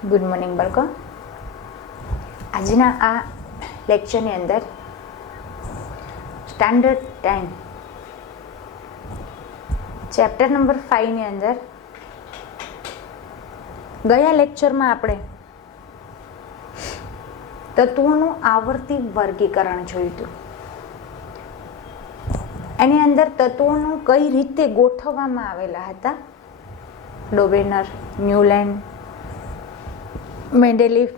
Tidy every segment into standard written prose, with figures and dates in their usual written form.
Good morning બાળકો. આજના આ લેક્ચરની અંદર સ્ટાન્ડર્ડ 10 ચેપ્ટર નંબર 5ની અંદર ગયા લેક્ચરમાં આપણે તત્વોનું આવર્તી વર્ગીકરણ જોયું હતું. એની અંદર તત્વોનું કઈ રીતે ગોઠવવામાં આવેલા હતા. ડોબેનર, ન્યુલેન્ડ, મેન્ડેલીફ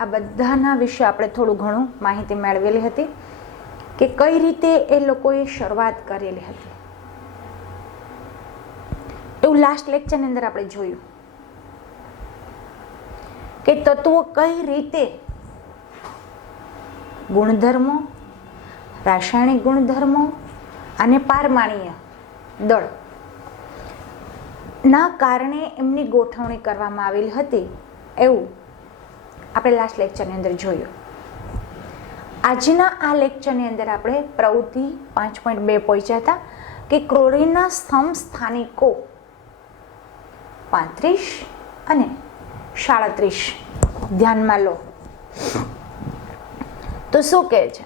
આ બધાના વિશે આપણે થોડું ઘણું માહિતી મેળવેલી હતી કે કઈ રીતે એ લોકોએ શરૂઆત કરેલી હતી. એવું લાસ્ટ લેક્ચરની અંદર આપણે જોયું કે તત્વો કઈ રીતે ગુણધર્મો, રાસાયણિક ગુણધર્મો અને પારમાણ્ય દળ ના કારણે એમની ગોઠવણી કરવામાં આવેલી હતી. એવું આપણે લાસ્ટ લેક્ચરની અંદર જોયું. આજના આ લેક્ચરની અંદર આપણે પ્રવૃત્તિ 5.2 પહોંચ્યા હતા કે ક્લોરીનના સમસ્થાનિકો 35 અને 37 ધ્યાનમાં લો. તો શું કહે છે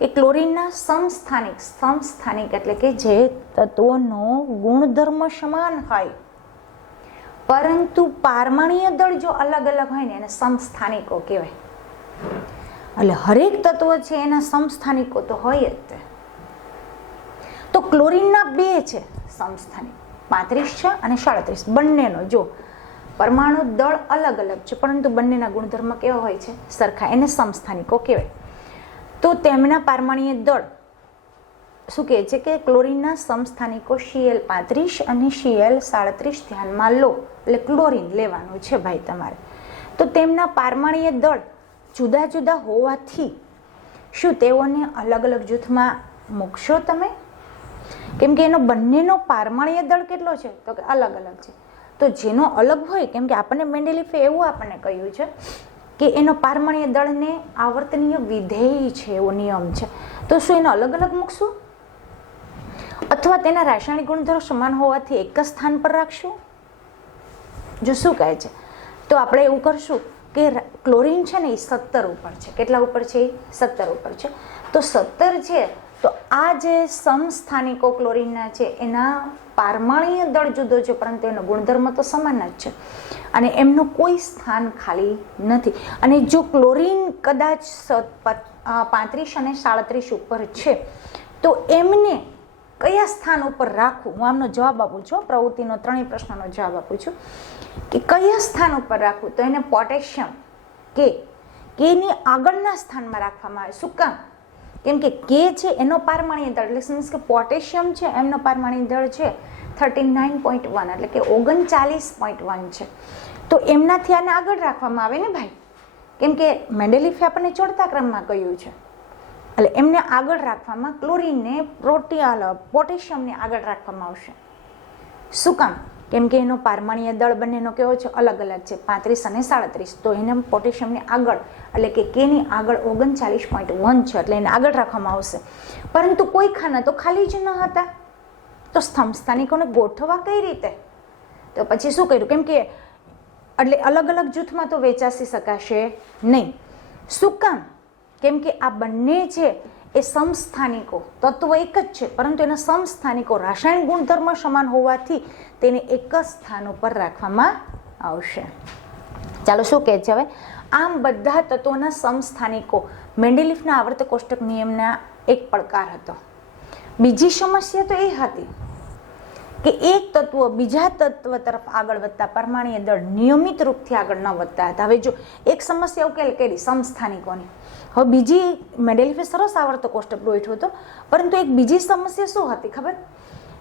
કે ક્લોરીનના સમસ્થાનિક એટલે કે જે તત્વોનો ગુણધર્મ સમાન હોય પરંતુ પારમાણ્ય દળ જો અલગ અલગ હોય ને એને સમસ્થાનિકો કહેવાય. એટલે હરેક તત્વ છે એના સમસ્થાનિકો તો હોય જ. તો ક્લોરીનના બે છે સમસ્થાનિક, 35 છે અને 37. બંનેનો જો પરમાણુ દળ અલગ અલગ છે પરંતુ બંનેના ગુણધર્મ કેવા હોય છે? સરખા. એને સમસ્થાનિકો કહેવાય. તો તેમના પારમાણ્ય દળ શું કહે છે કે ક્લોરીનના સમસ્થાનિકો Cl35 અને Cl37 ધ્યાનમાં લો. એટલે ક્લોરીન લેવાનું છે ભાઈ તમારે. તો તેમના પારમાણ્ય દળ જુદા જુદા હોવાથી શું તેઓને અલગ અલગ જૂથમાં મૂકશો તમે? કેમ કે એનો બંનેનો પારમાણ્ય દળ કેટલો છે? તો કે અલગ અલગ છે. તો જેનો અલગ હોય, કેમ કે આપણને મેન્ડેલીફે એવું આપણને કહ્યું છે કે એનો પારમાણ્ય દળને આવર્તનીય વિધેય છે, એવો નિયમ છે. તો શું એનો અલગ અલગ મૂકશું અથવા તેના રાસાયણિક ગુણધર્મો સમાન હોવાથી એક જ સ્થાન પર રાખશું? જો શું કહે છે તો આપણે એવું કરશું કે ક્લોરીન છે ને એ 17 ઉપર છે. કેટલા ઉપર છે? 17 ઉપર છે. તો 17 છે તો આ જે સમસ્થાનિકો ક્લોરીનના છે એના પારમાણ્ય દળ જુદો છે પરંતુ એનો ગુણધર્મ તો સમાન જ છે અને એમનું કોઈ સ્થાન ખાલી નથી. અને જો ક્લોરીન કદાચ 35 અને 37 ઉપર છે તો એમને કયા સ્થાન ઉપર રાખવું? હું આમનો જવાબ આપું છું. પ્રવૃત્તિનો 3 પ્રશ્નનો જવાબ આપું છું કે કયા સ્થાન ઉપર રાખવું. તો એને પોટેશિયમ કેની આગળના સ્થાનમાં રાખવામાં આવે. શું કામ? કેમ કે કે છે એનો પારમાણ્ય દળ એટલે મીન્સ કે પોટેશિયમ છે એમનો પારમાણ્ય દળ છે 39.1 એટલે કે 39.1 છે. તો એમનાથી આને આગળ રાખવામાં આવે ને ભાઈ. કેમ કે મેન્ડેલીફે આપણને ચડતા ક્રમમાં કહ્યું છે એટલે એમને આગળ રાખવામાં ક્લોરીનને પોટેશિયમને આગળ રાખવામાં આવશે. શું કામ? કેમ કે એનો પારમાણ્ય દળ બંનેનો કેવો છે? અલગ અલગ છે, 35 અને 37. તો એને પોટેશિયમને આગળ એટલે કે કેની આગળ 39.1 છે એટલે એને આગળ રાખવામાં આવશે. પરંતુ કોઈ ખાના તો ખાલી જ ન હતા. તો સમસ્થાનિકોને ગોઠવવા કઈ રીતે? તો પછી શું કર્યું? કેમ કે એટલે અલગ અલગ જૂથમાં તો વેચાસી શકાશે નહીં. શું કામ? કેમ કે આ બંને છે એ સમસ્થાનિકો તત્વ એક જ છે પરંતુ એના સમસ્થાનિકો રાસાયણિક ગુણધર્મ સમાન હોવાથી તેને એક જ સ્થાન ઉપર રાખવામાં આવશે. ચાલો શું કહે છે હવે? આમ બધા તત્વોના સમસ્થાનિકો મેન્ડેલીફના આવર્ત કોષ્ટક નિયમના એક પડકાર હતો. બીજી સમસ્યા તો એ હતી કે એક તત્વ બીજા તત્વ તરફ આગળ વધતા પરમાણ્ય દળ નિયમિત રૂપથી આગળ ન વધતા હતા. હવે જો એક સમસ્યા ઉકેલ કરી સમસ્થાનિકોની. હવે બીજી મેન્ડેલીફે સરસ આવર્ત કોષ્ટક દોર્યું હતો પરંતુ એક બીજી સમસ્યા શું હતી ખબર?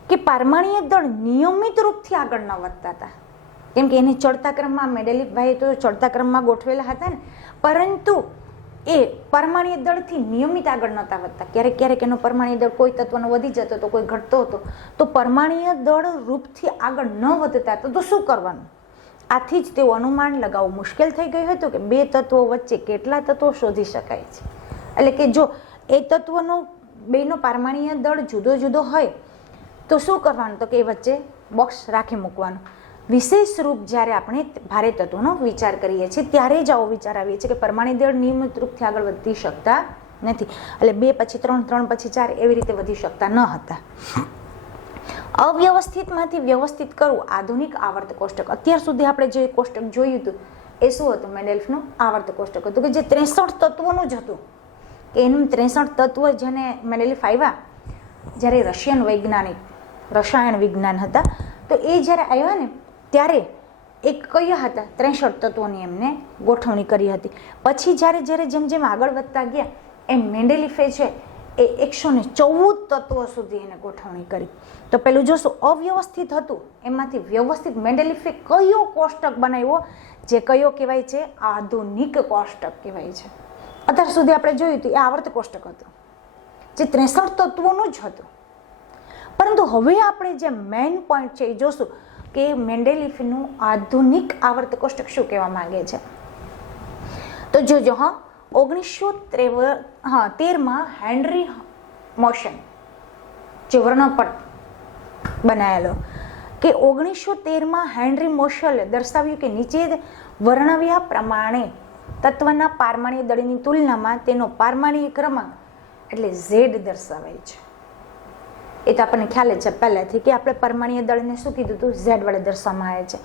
કે પારમાણ્ય દળ નિયમિત રૂપથી આગળ ન વધતા હતા. કેમ કે એને ચડતા ક્રમમાં મેન્ડેલીફ ભાઈ તો ચડતા ક્રમમાં ગોઠવેલા હતા ને પરંતુ એ પરમાણ્ય દળથી નિયમિત આગળ નહોતા વધતા. ક્યારેક ક્યારેક એનો પરમાણ્ય દળ કોઈ તત્વનો વધી જતો હતો, કોઈ ઘટતો હતો. તો પરમાણ્ય દળ રૂપથી આગળ ન વધતા હતા તો શું કરવાનું? આથી જ તેવું અનુમાન લગાવવું મુશ્કેલ થઈ ગયું હતું કે બે તત્વો વચ્ચે કેટલા તત્વો શોધી શકાય છે. એટલે કે જો એ તત્વનો બેનો પારમાણ્ય દળ જુદો જુદો હોય તો શું કરવાનું? તો કે એ વચ્ચે બોક્સ રાખી મૂકવાનું. વિશેષ રૂપ જ્યારે આપણે ભારે તત્વોનો વિચાર કરીએ છીએ ત્યારે જ આવો વિચાર આવીએ છીએ કે પરમાણુ દળ નિયમિત રૂપથી આગળ વધી શકતા નથી, એટલે 2 પછી 3, 3 પછી 4 એવી રીતે વધી શકતા ન હતા. અવ્યવસ્થિતમાંથી વ્યવસ્થિત કરવું આધુનિક આવર્ત કોષ્ટક. અત્યાર સુધી આપણે જે કોષ્ટક જોયું હતું એ શું હતું? મેન્ડેલિફનું આવર્ત કોષ્ટક હતું કે જે 63 તત્વોનું જ હતું. કે એનું 63 તત્વ જેને મેન્ડેલિફ આવ્યા, જ્યારે રશિયન વૈજ્ઞાનિક રસાયણ વિજ્ઞાન હતા, તો એ જ્યારે આવ્યા ને ત્યારે એક કયા હતા 63 તત્વોની એમને ગોઠવણી કરી હતી. પછી જ્યારે જેમ જેમ આગળ વધતા ગયા એમ મેન્ડેલિફે છે એ 114 તત્વો સુધી એને ગોઠવણી કરી. તો પેલું જોશું અવ્યવસ્થિત હતું, એમાંથી વ્યવસ્થિત મેન્ડેલિફે કયો કોષ્ટક બનાવ્યો જે કયો કહેવાય છે? આધુનિક કોષ્ટક કહેવાય છે. અત્યાર સુધી આપણે જોયું હતું એ આવર્ત કોષ્ટક હતું જે 63 તત્વોનું જ હતું. પરંતુ હવે આપણે જે મેઇન પોઈન્ટ છે એ જોશું કે મેન્ડેલિફનું આધુનિક આવર્ત કોષ્ટક શું કહેવા માંગે છે. તો જોજો 1913માં હેનરી મોશન જે વર્ણપટ બનાવેલો કે 1913માં હેનરી મોશલે દર્શાવ્યું કે નીચે વર્ણવ્યા પ્રમાણે તત્વના પારમાણ્ય દળની તુલનામાં તેનો પારમાણ્ય ક્રમાંક એટલે Z દર્શાવાય છે. એ તો આપણને ખ્યાલ જ છે પહેલાથી કે આપણે પરમાણ્ય દળને શું કીધું હતું? Z વડે દર્શાવવામાં આવે છે.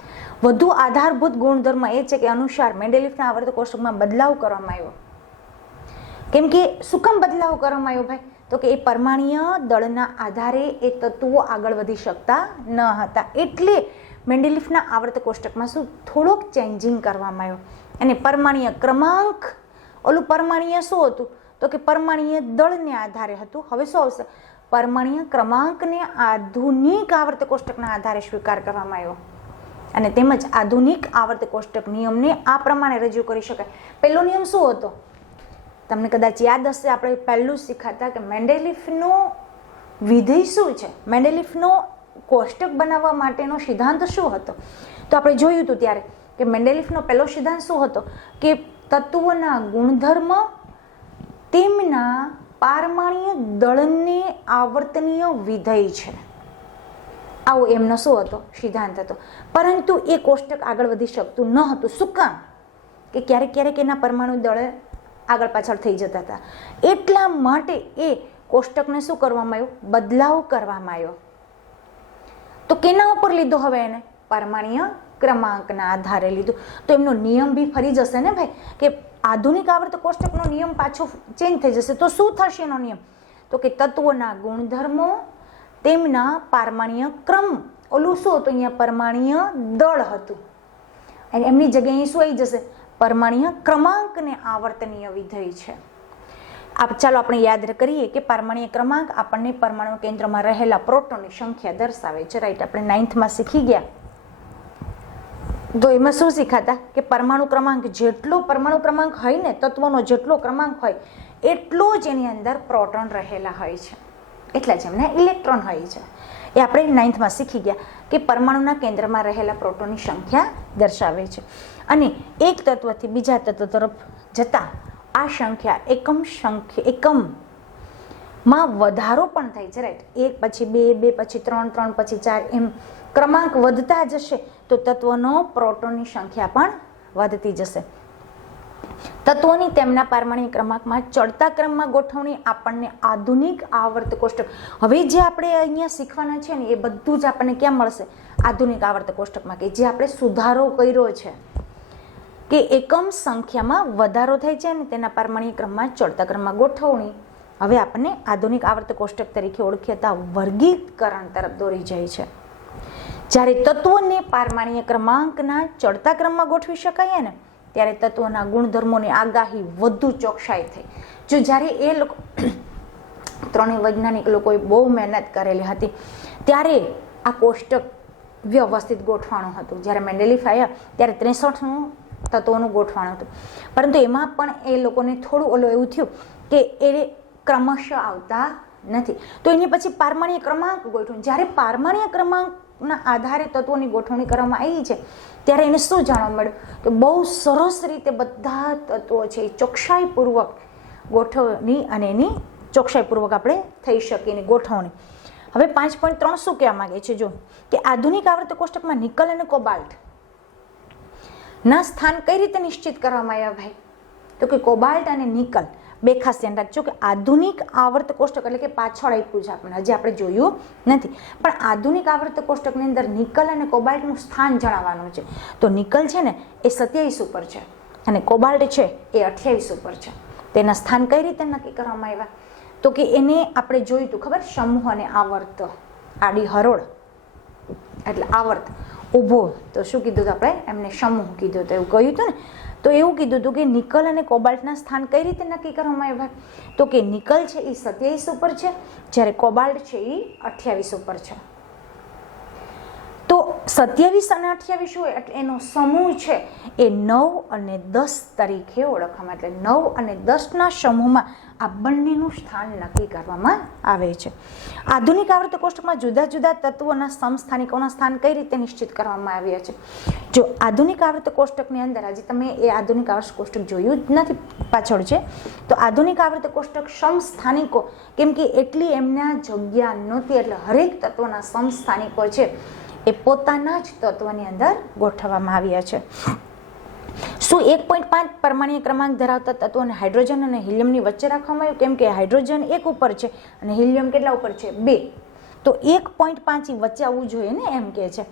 વધુ આધારભૂત ગુણધર્મ એ છે કે અનુસાર મેન્ડેલિફના આવર્ત કોષ્ટકમાં બદલાવ કરવામાં આવ્યો. કેમ કે શું કામ બદલાવ કરવામાં આવ્યો ભાઈ? તો કે એ પરમાણ્ય દળના આધારે એ તત્વો આગળ વધી શકતા ન હતા, એટલે મેન્ડેલિફના આવર્ત કોષ્ટકમાં શું થોડોક ચેન્જિંગ કરવામાં આવ્યો. અને પરમાણ્ય ક્રમાંક, ઓલું પરમાણ્ય શું હતું? તો કે પરમાણ્ય દળને આધારે હતું. હવે શું આવશે? પરમાણ્ય ક્રમાંકને આધુનિક આવર્ત કોષ્ટકના આધારે સ્વીકાર કરવામાં આવ્યો. અને તેમજ આધુનિક આવર્ત કોષ્ટક નિયમને આ પ્રમાણે રજૂ કરી શકાય. પહેલો નિયમ શું હતો? તમને કદાચ યાદ હશે, આપણે પહેલું શીખાતા કે મેન્ડેલિફનો વિધેય શું છે, મેન્ડેલિફનો કોષ્ટક બનાવવા માટેનો સિદ્ધાંત શું હતો. તો આપણે જોયું હતું ત્યારે કે મેન્ડેલિફનો પહેલો સિદ્ધાંત શું હતો કે તત્વોના ગુણધર્મ તેમના પારમાણ્ય દળને આવર્તનીય વિધેય છે. આવો એમનો શું હતો? સિદ્ધાંત હતો. પરંતુ એ કોષ્ટક આગળ વધી શકતું ન હતું. શું કામ? કે ક્યારેક એના પરમાણુ દળ આગળ પાછળ થઈ જતા હતા. એટલા માટે એ કોષ્ટકને શું કરવામાં આવ્યું? બદલાવ કરવામાં આવ્યો. તો કેના ઉપર લીધો હવે એને? પરમાણ્ય ક્રમાંકના આધારે લીધું. તો એમનો નિયમ બી ફરી જશે ને ભાઈ, કે આધુનિક આવર્ત કોષ્ટકનો નિયમ પાછો ચેન્જ થઈ જશે. તો શું થશે એનો નિયમ? તો કે તત્વોના ગુણધર્મો તેમના પારમાણ્ય ક્રમ, ઓલું શું હતું? અહીંયા પરમાણ્ય દળ હતું અને એમની જગ્યાએ શું આવી જશે? પરમાણ્ય ક્રમાંકને આવર્તનીય વિધેય છે. ચાલો આપણે યાદ કરીએ કે પરમાણ્ય ક્રમાંક આપણને પરમાણુ કેન્દ્રમાં રહેલા પ્રોટોનની સંખ્યા દર્શાવે છે. રાઈટ, આપણે 9thમાં શીખી ગયા. તો એમાં શું શીખાતા કે પરમાણુ ક્રમાંક જેટલો પરમાણુ ક્રમાંક હોય ને, તત્વનો જેટલો ક્રમાંક હોય એટલો જ એની અંદર પ્રોટોન રહેલા હોય છે, એટલા જ એમના ઇલેક્ટ્રોન હોય છે. એ આપણે 9thમાં શીખી ગયા કે પરમાણુના કેન્દ્રમાં રહેલા પ્રોટોનની સંખ્યા દર્શાવે છે. અને એક તત્વથી બીજા તત્વ તરફ જતા આ સંખ્યા એકમમાં વધારો પણ થાય છે. રાઈટ, 1 પછી 2, 2 પછી 3, 3 પછી 4 એમ ક્રમાંક વધતા જશે તો તત્વનો પ્રોટોનની સંખ્યા પણ વધતી જશે. તત્વોની તેમના પારમાણ્ય ક્રમાંકમાં ચડતા ક્રમમાં ગોઠવણી આપણને આધુનિક આવર્ત કોષ્ટક. હવે જે આપણે અહીંયા શીખવાના છે ને એ બધું જ આપણને ક્યાં મળશે? આધુનિક આવર્ત કોષ્ટકમાં, કે જે આપણે સુધારો કર્યો છે કે એકમ સંખ્યામાં વધારો થાય છે અને તેના પારમાણ્ય ક્રમમાં ચડતા ક્રમમાં ગોઠવણી હવે આપણને આધુનિક આવર્ત કોષ્ટક તરીકે ઓળખાતા વર્ગીકરણ તરફ દોરી જાય છે. જ્યારે તત્વોને પારમાણ્ય ક્રમાંકના ચડતા ક્રમમાં ગોઠવી શકાય ને ત્યારે તત્વોના ગુણધર્મોની આગાહી વધુ ચોકસાઈ થઈ. જો જ્યારે એ લોકો ત્રણેય વૈજ્ઞાનિક લોકોએ બહુ મહેનત કરેલી હતી ત્યારે આ કોષ્ટક વ્યવસ્થિત ગોઠવાણું હતું. જ્યારે મેન્ડેલિફ આવ્યા ત્યારે 63 તત્વોનું ગોઠવાણું હતું, પરંતુ એમાં પણ એ લોકોને થોડું ઓલું એવું થયું કે એ ક્રમશઃ આવતા નથી. તો એની પછી પારમાણ્ય ક્રમાંક ગોઠવણી, જ્યારે પારમાણ્ય ક્રમાંકના આધારે તત્વોની ગોઠવણી કરવામાં આવી છે ત્યારે એને શું જાણવા મળ્યું કે બહુ સરસ રીતે બધા તત્વો છે એ ચોકસાઈપૂર્વક ગોઠવણી અને એની ચોકસાઈપૂર્વક આપણે થઈ શકે એની ગોઠવણી. હવે 5.3 શું કહેવા માંગે છે જો કે આધુનિક આવર્ત કોષ્ટકમાં નિકલ અને કોબાલ્ટ ના સ્થાન કઈ રીતે નિશ્ચિત કરવામાં આવ્યા ભાઈ? તો કે કોબાલ્ટ અને નિકલ બે ખાસ ધ્યાન રાખજો કે આધુનિક આવર્ત કોષ્ટક એટલે કે પાછળ આપ્યું છે આપણે, હજી આપણે જોયું નથી, પણ આધુનિક આવર્ત કોષ્ટકની અંદર નિકલ અને કોબાલ્ટનું સ્થાન જણાવવાનું છે. તો નિકલ છે ને એ 27 ઉપર છે અને કોબાલ્ટ છે એ 28 ઉપર છે. તેના સ્થાન કઈ રીતે નક્કી કરવામાં આવ્યા? તો કે એને આપણે જોયું હતું ખબર, સમૂહ અને આવર્ત, આડી હરોળ એટલે આવર્ત, ઊભો તો શું કીધું હતું આપણે? એમને સમૂહ કીધું હતું, એવું કહ્યું હતું ને. તો એવું કીધું હતું કે નિકલ અને કોબાલ્ટના સ્થાન કઈ રીતે નક્કી કરવામાં આવ્યા? તો કે નિકલ છે એ 27 ઉપર છે, જ્યારે કોબાલ્ટ છે એ 28 ઉપર છે. તો 27 અને 28 હોય એટલે એનો સમૂહ છે એ 9 અને 10 તરીકે ઓળખવામાં, એટલે 9 અને 10ના સમૂહમાં આ બંનેનું સ્થાન નક્કી કરવામાં આવે છે. આધુનિક આવર્ત કોષ્ટકમાં જુદા જુદા તત્વોના સમસ્થાનિકોના સ્થાન કઈ રીતે નિશ્ચિત કરવામાં આવ્યા છે? જો આધુનિક આવર્ત કોષ્ટકની અંદર, આજે તમે એ આધુનિક આવર્ત કોષ્ટક જોયું જ નથી, પાછળ છે, તો આધુનિક આવર્ત કોષ્ટક સમસ્થાનિકો, કેમ કે એટલી એમના જગ્યા નહોતી, એટલે હરેક તત્વના સમસ્થાનિકો છે એ પોતાના જ તત્વની અંદર ગોઠવવામાં આવ્યા છે. શું 1.5 પરમાણ્વીય ક્રમાંક ધરાવતા તત્વોને હાઇડ્રોજન અને હિલિયમની વચ્ચે રાખવામાં આવ્યું? કેમ કે હાઇડ્રોજન 1 ઉપર છે અને હિલિયમ કેટલા ઉપર છે? 2. તો 1.5 વચ્ચે આવવું જોઈએ ને, એમ કે છે.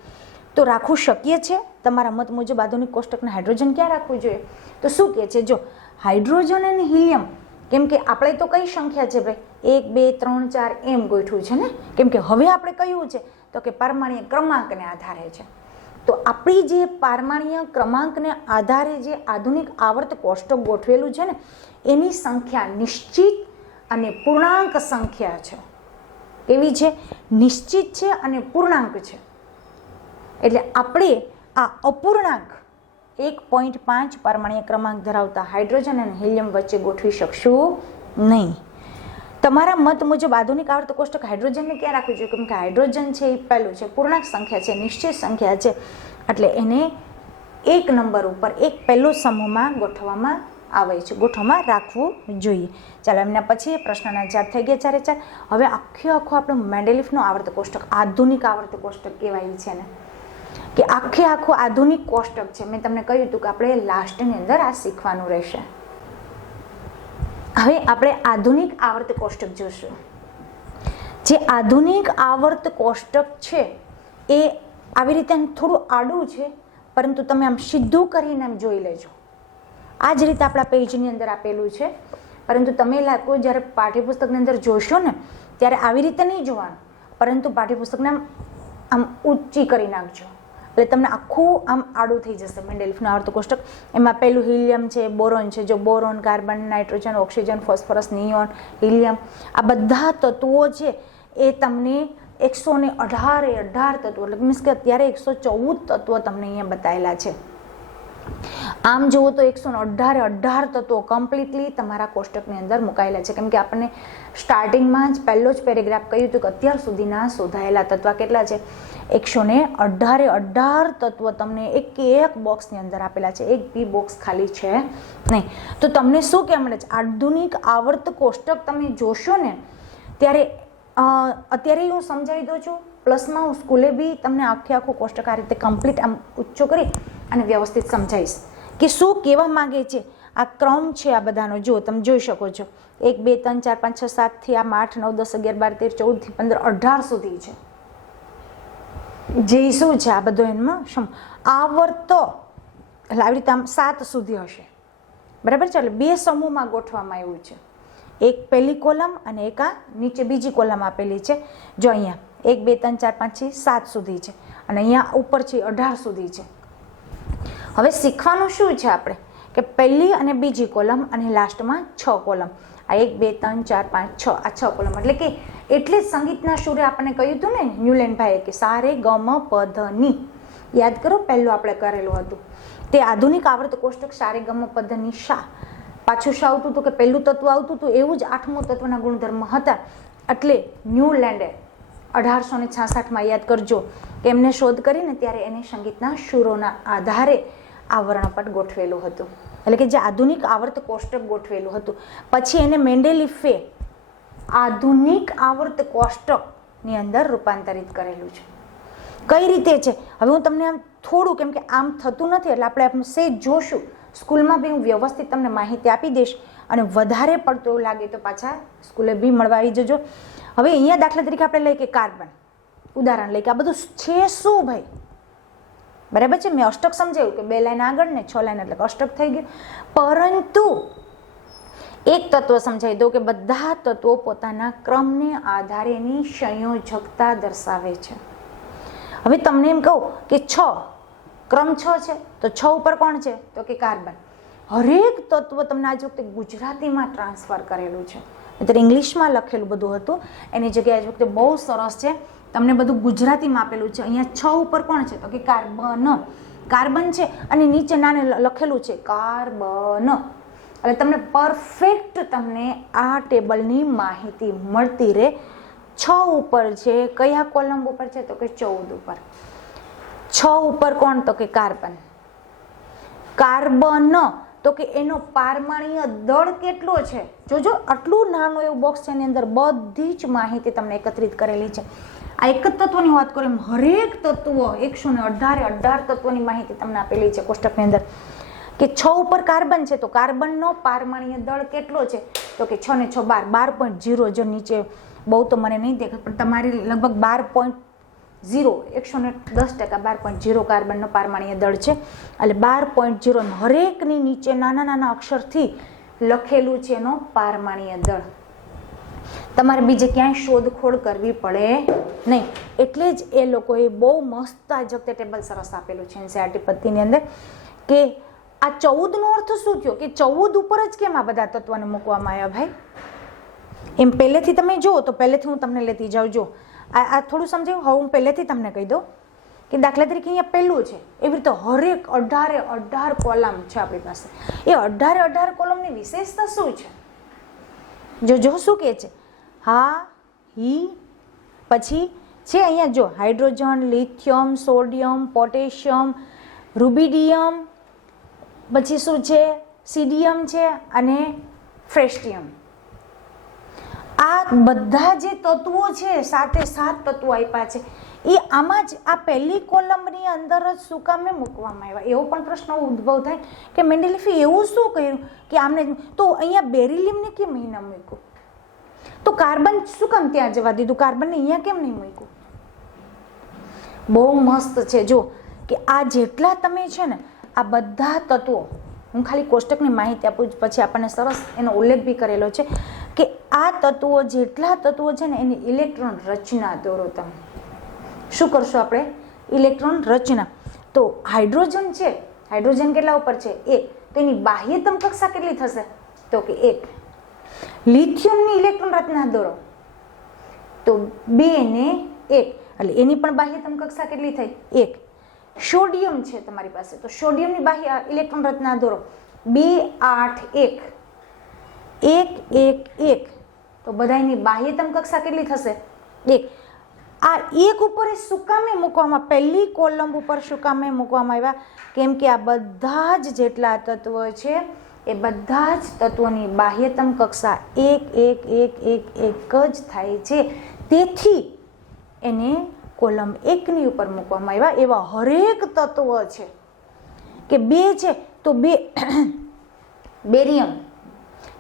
તો રાખવું શક્ય છે? તમારા મત મુજબ આધુનિક કોષ્ટકને હાઇડ્રોજન ક્યાં રાખવું જોઈએ? તો શું કહે છે જો હાઇડ્રોજન અને હિલિયમ, કેમ કે આપણે તો કઈ સંખ્યા છે ભાઈ? 1 2 3 4 એમ ગોઠવું છે ને, કેમ કે હવે આપણે કયું છે તો કે પરમાણ્વીય ક્રમાંકને આધારે છે. તો આપણી જે પરમાણ્વીય ક્રમાંકને આધારે જે આધુનિક આવર્ત કોષ્ટક ગોઠવેલું છે ને, એની સંખ્યા નિશ્ચિત અને પૂર્ણાંક સંખ્યા છે. કેવી છે? નિશ્ચિત છે અને પૂર્ણાંક છે. એટલે આપણે આ અપૂર્ણાંક 1.5 પરમાણ્વીય ક્રમાંક ધરાવતા હાઇડ્રોજન અને હિલિયમ વચ્ચે ગોઠવી શકશું નહીં. તમારા મત મુજબ આધુનિક આવર્ત કોષ્ટક હાઇડ્રોજનને ક્યાં રાખવું જોઈએ? કેમ કે હાઇડ્રોજન છે એ પહેલું છે, પૂર્ણાંક સંખ્યા છે, નિશ્ચિત સંખ્યા છે, એટલે એને 1 નંબર ઉપર પહેલો સમૂહમાં ગોઠવવામાં આવે છે, ગોઠવવામાં રાખવું જોઈએ. ચાલો, એમના પછી પ્રશ્નના 4 થઈ ગયા, 4 હવે આખો આપણું મેન્ડેલિફનું આવર્ત કોષ્ટક, આધુનિક આવર્ત કોષ્ટક કહેવાય છે ને, કે આખું આધુનિક કોષ્ટક છે. મેં તમને કહ્યું હતું કે આપણે લાસ્ટની અંદર આ શીખવાનું રહેશે. હવે આપણે આધુનિક આવર્ત કોષ્ટક જોશું. જે આધુનિક આવર્ત કોષ્ટક છે એ આવી રીતે થોડું આડું છે, પરંતુ તમે આમ સીધું કરીને આમ જોઈ લેજો. આ જ રીતે આપણા પેજની અંદર આપેલું છે, પરંતુ તમે લોકો જ્યારે પાઠ્યપુસ્તકની અંદર જોશો ને ત્યારે આવી રીતે નહીં જોવાનું, પરંતુ પાઠ્યપુસ્તકને આમ ઊંચી કરી નાખજો, એટલે તમને આખું આમ આડું થઈ જશે. મેન્ડેલિફનું આવર્ત કોષ્ટક, એમાં પહેલું હિલિયમ છે, બોરોન છે, જો boron, carbon, nitrogen, oxygen, phosphorus, neon, helium, આ બધા તત્વો છે એ તમને 118 તત્વો, એટલે મીન્સ કે અત્યારે 114 તત્વો તમને અહીંયા બતાવેલા છે. આમ જુઓ તો 118 તત્વો કમ્પ્લીટલી તમારા કોષ્ટકની અંદર મુકાયેલા છે. કેમ કે આપણને સ્ટાર્ટિંગમાં જ પહેલો જ પેરેગ્રાફ કહ્યું હતું કે અત્યાર સુધીના શોધાયેલા તત્વ કેટલા છે? 118 તત્વો તમને એક બોક્સની અંદર આપેલા છે, એક બી બોક્સ ખાલી છે નહીં. તો તમને શું કહેવા મળે છે? આધુનિક આવર્ત કોષ્ટક તમે જોશો ને ત્યારે અત્યારે હું સમજાવી દઉં છું, પ્લસમાં હું સ્કૂલે બી તમને આખું કોષ્ટક આ રીતે કમ્પ્લીટ આમ ઊંચો કરી અને વ્યવસ્થિત સમજાવીશ કે શું કહેવા માંગે છે. આ ક્રમ છે આ બધાનો, જો તમે જોઈ શકો છો 1 2 3 4 5 6 7 થી આમ 8 9 10 11 12 13 14 થી 15 18 સુધી છે. જે શું છે આ બધો એમાં આવર્તો, એટલે આવી રીતે આમ 7 સુધી હશે, બરાબર છે. એટલે 2 સમૂહમાં ગોઠવવામાં આવ્યું છે, એક પહેલી કોલમ અને એક આ નીચે બીજી કોલમ આપેલી છે. જો અહીંયા 1 2 3 4 5 6 7 સુધી છે અને અહીંયા ઉપર છે 18 સુધી છે. હવે શીખવાનું શું છે આપણે કે પહેલી અને બીજી કોલમ અને લાસ્ટમાં 6 કોલમ, આ 1 2 3 4 5 6 આ 6 કોલમ, એટલે કે એટલે જ સંગીતના સુરે આપણને કહ્યું હતું ને ન્યુલેન્ડભાઈએ કે સારે ગમ પધની, યાદ કરો પહેલું આપણે કરેલું હતું તે આધુનિક આવર્ત કોષ્ટક સારે ગમ પધની શા, પાછું શા આવતું હતું કે પહેલું તત્વ આવતું હતું, એવું જ 8મું તત્વના ગુણધર્મ હતા. એટલે ન્યુલેન્ડે 1866માં યાદ કરજો કે એમને શોધ કરીને ત્યારે એને સંગીતના સુરોના આધારે આ વર્ણપટ ગોઠવેલું હતું, એટલે કે જે આધુનિક આવર્ત કોષ્ટક ગોઠવેલું હતું. પછી એને મેન્ડેલિફે આધુનિક આવર્ત કોષ્ટક ની અંદર રૂપાંતરિત કરેલું છે. કઈ રીતે છે હવે હું તમને આમ થોડું, કેમ કે આમ થતું નથી એટલે આપણે સેજ જોશું. સ્કૂલમાં બી હું વ્યવસ્થિત તમને માહિતી આપી દઈશ અને વધારે પડતું એવું લાગે તો પાછા સ્કૂલે બી મળવા આવી જજો. હવે અહીંયા દાખલા તરીકે આપણે લઈએ કે કાર્બન ઉદાહરણ લઈએ કે આ બધું છે શું ભાઈ, બરાબર છે. મેં અષ્ટક સમજાવ્યું કે 2 લાઈન આગળ ને 6 લાઈન એટલે અષ્ટક થઈ ગયું. પરંતુ એક તત્વ સમજાવી દઉં કે બધા તત્વો પોતાના ક્રમને આધારે એની સંયોજકતા દર્શાવે છે. હવે તમને એમ કહું કે 6 ક્રમ 6 છે તો 6 ઉપર કોણ છે તો કે કાર્બન. હરેક તત્વ તમને આજ વખતે ગુજરાતીમાં ટ્રાન્સફર કરેલું છે, નહીંતર ઇંગ્લિશમાં લખેલું બધું હતું. એની જગ્યાએ આજ વખતે બહુ સરસ છે, તમને બધું ગુજરાતીમાં આપેલું છે. અહીંયા 6 ઉપર કોણ છે તો કે કાર્બન. કાર્બન છે અને નીચે નાને લખેલું છે કાર્બન. એટલે તમને પરફેક્ટ તમને આ ટેબલની માહિતી મળતી રહે. 6 ઉપર છે, કયા કોલમ ઉપર છે તો કે 14 ઉપર. 6 ઉપર કોણ તો કે કાર્બન. કાર્બન તો કે એનો પારમાણ્ય દળ કેટલો છે. જોજો આટલું નાનું એવું બોક્સ છે, એની અંદર બધી જ માહિતી તમને એકત્રિત કરેલી છે. આ એક જ તત્વની વાત કરું એમ હરેક તત્વો 118 તત્વોની માહિતી તમને આપેલી છે કોષ્ટકની અંદર. કે 6 ઉપર કાર્બન છે તો કાર્બનનો પારમાણ્ય દળ કેટલો છે તો કે 6 ને 6 12, 12.0. જો નીચે બહુ તો મને નહીં દેખાય પણ તમારી લગભગ 12.0, 110% 12.0 કાર્બનનો પારમાણ્ય દળ છે. એટલે 12.0 હરેકની નીચે નાના નાના અક્ષરથી લખેલું છે એનો પારમાણ્ય દળ. તમારે બીજે ક્યાંય શોધખોળ કરવી પડે નહીં. એટલે જ એ લોકોએ બહુ મસ્ત આ વખતે ટેબલ સરસ આપેલું છે એનસીઈઆરટી પદ્ધતિની અંદર કે આ 14 નો અર્થ શું થયો કે 14 ઉપર જ કેમ આ બધા તત્વોને મૂકવામાં આવ્યા ભાઈ. એમ પહેલેથી તમે જુઓ તો પહેલેથી હું તમને લેતી જાઉં. જો આ થોડું સમજાયું. હવે હું પહેલેથી તમને કહી દઉં કે દાખલા તરીકે અહીંયા પહેલું છે, એવી રીતે હરેક 18 કોલમ છે આપણી પાસે. એ 18 કોલમની વિશેષતા શું છે જો શું કહે છે હા હી પછી છે અહીંયા જો hydrogen, lithium, sodium, potassium, rubidium, પછી શું છે સીડિયમ છે અને ફ્રેસ્ટિયમ. આ બધા જે તત્વો છે 7 તત્વો આપ્યા છે એ આમાં જ આ પહેલી કોલમની અંદર જ શું કામે મૂકવામાં આવ્યા. એવો પણ પ્રશ્ન ઉદ્ભવ થાય કે મેન્ડેલિફે એવું શું કર્યું કે આમને તો અહીંયા બેરિલિયમને કેમ અહીં ન મૂક્યું, તો કાર્બન શું કામ ત્યાં જવા દીધું, કાર્બનને અહીંયા કેમ નહીં મૂક્યું. બહુ મસ્ત છે જો કે આ જેટલા તમે છે ને આ બધા તત્વો, હું ખાલી કોષ્ટકની માહિતી આપું પછી આપણને સરસ એનો ઉલ્લેખ બી કરેલો છે કે આ તત્વો જેટલા તત્વો છે ને એની ઇલેક્ટ્રોન રચના દોરો. તમે શું કરશો આપણે ઇલેક્ટ્રોન રચના. તો હાઇડ્રોજન છે, હાઇડ્રોજન કેટલા ઉપર છે 1, તો એની બાહ્યતમ કક્ષા કેટલી થશે તો કે 1. લિથિયમની ઇલેક્ટ્રોન રચના દોરો તો 2 ને 1 એટલે એની પણ બાહ્યતમ કક્ષા કેટલી થઈ 1. સોડિયમ છે તમારી પાસે તો સોડિયમની બાહ્ય ઇલેક્ટ્રોન રચના દોરો 2, 8, 1, 1, 1, 1. તો બધાની બાહ્યતમ કક્ષા કેટલી થશે 1. આ 1 ઉપર શું કામે મૂકવામાં, પહેલી કોલમ ઉપર શું કામે મૂકવામાં આવ્યા કેમ કે આ બધા જ જેટલા તત્વો છે એ બધા જ તત્વોની બાહ્યતમ કક્ષા 1, 1, 1, 1, 1 જ થાય છે. તેથી એને કોલમ 1ની ઉપર મૂકવામાં આવ્યા. એવા હરેક તત્વ છે કે 2 છે તો 2 બેરિયમ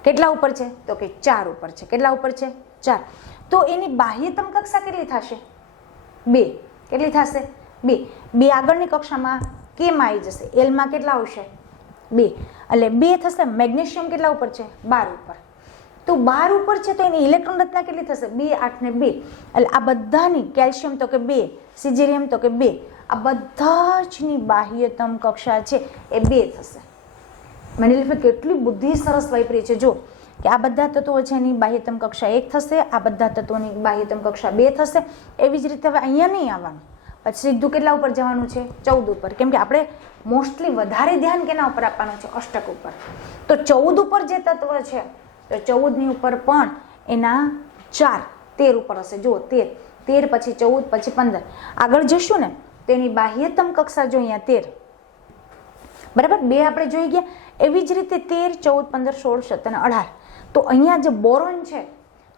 કેટલા ઉપર છે તો કે 4 ઉપર છે. કેટલા ઉપર છે 4. તો એની બાહ્યતમ કક્ષા કેટલી થશે 2. કેટલી થશે 2. 2 આગળની કક્ષામાં કેમાં આવી જશે, એલમાં કેટલા આવશે 2 એટલે 2 થશે. મેગ્નેશિયમ કેટલા ઉપર છે 12 ઉપર. તો 12 ઉપર છે તો એની ઇલેક્ટ્રોન રચના કેટલી થશે 2, 8 ને 2 એટલે આ બધાની કેલ્શિયમ તો કે 2, સિઝેરિયમ તો કે 2, આ બધા જની બાહ્યતમ કક્ષા છે એ 2 થશે. મેન્ડેલિફે કેટલી બુદ્ધિ સરસ વાપરી છે જો કે આ બધા તત્વો છે એની બાહ્યતમ કક્ષા 1 થશે, આ બધા તત્વોની બાહ્યતમ કક્ષા 2 થશે. એવી જ રીતે હવે અહીંયા નહીં આવવાનું, પછી સીધું કેટલા ઉપર જવાનું છે 14 ઉપર. કેમ કે આપણે મોસ્ટલી વધારે ધ્યાન કેના ઉપર આપવાનું છે અષ્ટક ઉપર. તો 14 ઉપર જે તત્વ છે તો 14ની ઉપર પણ એના 4, 13 ઉપર હશે. જુઓ 13 પછી 14 પછી 15 આગળ જશું ને તો એની બાહ્યતમ કક્ષા જો અહીંયા 13 બરાબર 2 આપણે જોઈ ગયા. એવી જ રીતે 13, 14, 15, 16, 17 અને 18. તો અહીંયા જે બોરોન છે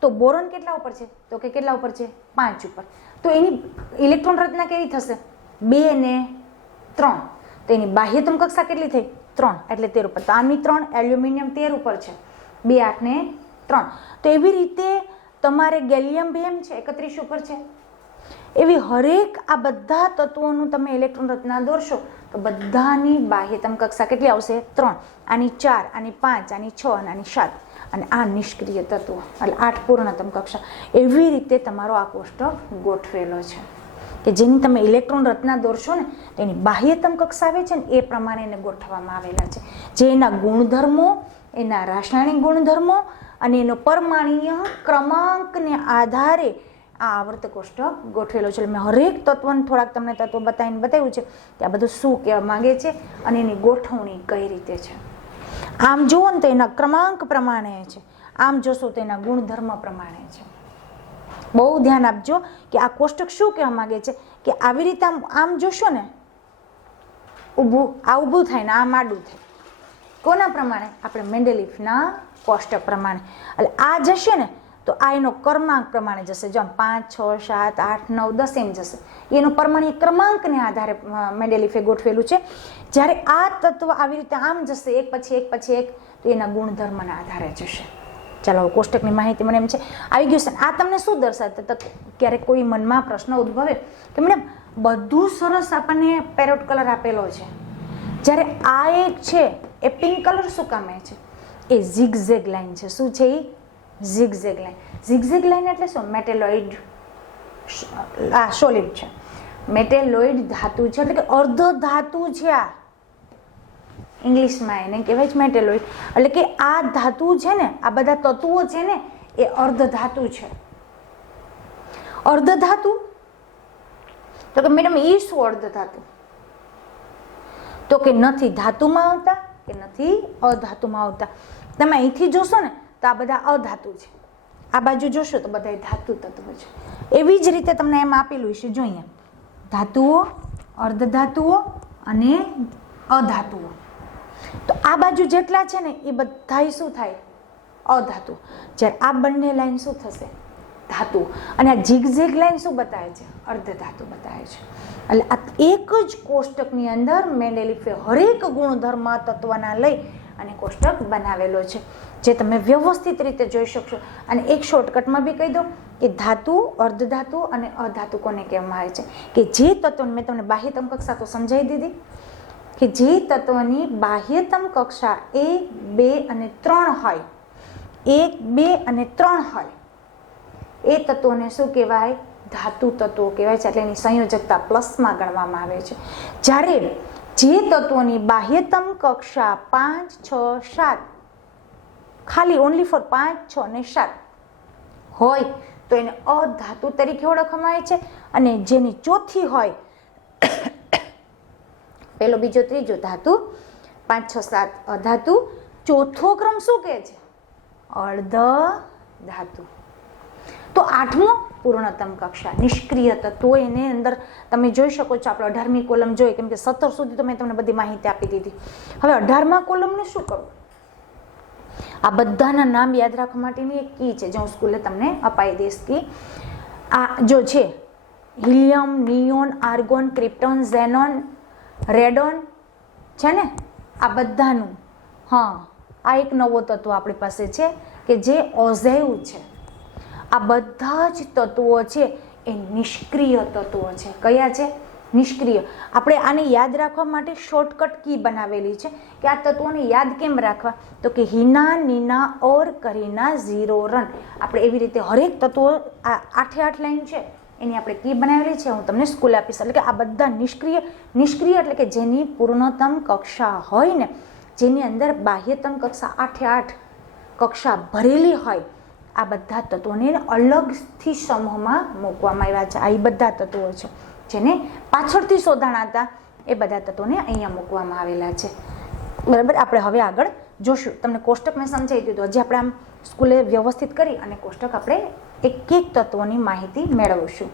તો બોરોન કેટલા ઉપર છે? તો કે કેટલા ઉપર છે? 5 ઉપર. તો એની ઇલેક્ટ્રોન રચના કેવી થશે? 2 ને 3. તો એની બાહ્યતમ કક્ષા કેટલી થઈ? 3, એટલે 13 ઉપર. તો આની 3, એલ્યુમિનિયમ 13 ઉપર છે, 2, 8 ને 3. તો એવી રીતે તમારે ગેલિયમ બી એમ છે 31 ઉપર છે. એવી હરેક આ બધા તત્વોનું તમે ઇલેક્ટ્રોન રચના દોરશો તો બધાની બાહ્યતમ કક્ષા કેટલી આવશે? 3. આની 4, આની 5, આની 6 અને આની 7. અને આ નિષ્ક્રિય તત્વો એટલે 8 પૂર્ણતમ કક્ષા. એવી રીતે તમારો આ કોષ્ટક ગોઠવેલો છે કે જેની તમે ઇલેક્ટ્રોન રચના દોરશો ને તેની બાહ્યતમ કક્ષા આવે છે ને એ પ્રમાણે એને ગોઠવવામાં આવેલા છે. જે એના ગુણધર્મો, એના રાસાયણિક ગુણધર્મો અને એનો પરમાણ્વીય ક્રમાંકને આધારે આ આવર્ત કોષ્ટક ગોઠવેલો છે. મેં હરેક તત્વને થોડાક તમને તત્વો બતાવીને બતાવ્યું છે કે આ બધું શું કહેવા માંગે છે અને એની ગોઠવણી કઈ રીતે છે. આમ જુઓ ને તો એના ક્રમાંક પ્રમાણે છે, આમ જોશો તો એના ગુણધર્મ પ્રમાણે છે. બહુ ધ્યાન આપજો કે આ કોષ્ટક શું કહેવા માંગે છે કે આવી રીતે આમ જોશો ને ઊભું, આ ઊભું થાય ને આમ આડું થાય. કોના પ્રમાણે? આપણે મેન્ડેલિફના કોષ્ટક પ્રમાણે. એટલે આ જશે ને તો આ એનો ક્રમાંક પ્રમાણે જશે. જો 5, 6, 7, 8, 9, 10 એમ જશે. એનો પરમાણ્વીય ક્રમાંકને આધારે મેન્ડેલિફે ગોઠવેલું છે. જ્યારે આ તત્વ આવી રીતે આમ જશે એક પછી એક પછી એક તો એના ગુણધર્મના આધારે જશે. ચાલો કોષ્ટકની માહિતી મને એમ છે આવી ગયું છે. આ તમને શું દર્શાવે? તો ક્યારેક કોઈ મનમાં પ્રશ્ન ઉદ્ભવે કે મેડમ બધું સરસ આપણને પેરોટ કલર આપેલો છે, જ્યારે આ એક છે એ પિંક કલર શું કામે છે? એ ઝિગઝેગ લાઈન છે. શું છે એ? Zigzag line. ઝિગઝેગ લાઈન એટલે શું? મેટેલોઇડ સોલિડ છે, મેટેલોઇડ ધાતુ છે, એટલે કે અર્ધ ધાતુ છે. આ ઇંગ્લિશમાં એને કહેવાય છે મેટેલોઇડ. એટલે કે આ ધાતુ છે ને, આ બધા તત્વો છે ને એ અર્ધ ધાતુ છે. અર્ધ ધાતુ તો કે મેડમ એ શું અર્ધ ધાતુ? તો કે નથી ધાતુમાં આવતા કે નથી અધાતુમાં આવતા. તમે અહીંથી જોશો ને તો આ બધા અધાતુ છે, આ બાજુ જોશો તો બધા ધાતુ તત્વો છે. એવી જ રીતે તમને એમ આપેલું છે, જોઈએ ધાતુઓ, અર્ધ ધાતુઓ અને અધાતુઓ. તો આ બાજુ જેટલા છે ને એ બધા શું થાય? અધાતુ. જ્યારે આ બંને લાઈન શું થશે? ધાતુ. અને આ ઝિગઝેગ લાઈન શું બતાવે છે? અર્ધ ધાતુ બતાવે છે. એટલે આ એક જ કોષ્ટકની અંદર મેન્ડેલિફે હરેક ગુણધર્મ તત્વના લઈ અને કોષ્ટક બનાવેલો છે, જે તમે વ્યવસ્થિત રીતે જોઈ શકશો. અને એક શોર્ટકટમાં બી કહી દઉં કે ધાતુ, અર્ધ ધાતુ અને અધાતુ કોને કહેવામાં આવે છે? કે જે તત્વ, મેં તમને બાહ્યતમ કક્ષા તો સમજાવી દીધી, કે જે તત્વની બાહ્યતમ કક્ષા 1, 2 અને 3 હોય, 1, 2 અને 3 હોય એ તત્વોને શું કહેવાય? ધાતુ તત્વો કહેવાય છે. એટલે એની સંયોજકતા પ્લસમાં ગણવામાં આવે છે. જ્યારે જે તત્વોની બાહ્યતમ કક્ષા 5, 6, 7 ખાલી ઓનલી ફોર 5, 6 અને 7 હોય તો એને અધાતુ તરીકે ઓળખવામાં આવે છે. અને જેની ચોથી હોય, પહેલો, બીજો, ત્રીજો ધાતુ, 5, 6, 7 અધાતુ, ચોથો ક્રમ શું કહે છે? અર્ધ ધાતુ. તો 8મો પૂર્ણતમ કક્ષા નિષ્ક્રિય તત્વો. એની અંદર તમે જોઈ શકો છો, આપણે 18મી કોલમ જોઈ, કેમ કે 17 સુધી તો મેં તમને બધી માહિતી આપી દીધી. હવે 18મા કોલમને શું કરવું? આ બધાના નામ યાદ રાખવા માટેની એક કી છે, જે હું સ્કૂલે તમને અપાઈ દઈશ. કી આ જો છે helium, neon, argon, krypton, xenon, radon છે ને, આ બધાનું. હા, આ એક નવો તત્વ આપણી પાસે છે કે જે ઓઝેવ છે. આ બધા જ તત્વો છે એ નિષ્ક્રિય તત્વો છે. કયા છે? નિષ્ક્રિય. આપણે આને યાદ રાખવા માટે શોર્ટકટ કી બનાવેલી છે કે આ તત્વોને યાદ કેમ રાખવા? તો કે હિના, નીના ઓર કરીના 0 રન. આપણે એવી રીતે હરેક તત્વો આ 8 લાઈન છે એની આપણે કી બનાવેલી છે, હું તમને સ્કૂલે આપીશ. એટલે કે આ બધા નિષ્ક્રિય. નિષ્ક્રિય એટલે કે જેની પૂર્ણતમ કક્ષા હોય ને, જેની અંદર બાહ્યતમ કક્ષા 8 કક્ષા ભરેલી હોય, આ બધા તત્વોને અલગથી સમૂહમાં મૂકવામાં આવ્યા છે. આ બધા તત્વો છે જેને પાછળથી શોધાણા હતા, એ બધા તત્વોને અહીંયા મૂકવામાં આવેલા છે. બરાબર. આપણે હવે આગળ જોશું. તમને કોષ્ટક મેં સમજાવી દીધું. હજી આપણે આમ સ્કૂલે વ્યવસ્થિત કરી અને કોષ્ટક આપણે એક એક તત્વોની માહિતી મેળવશું.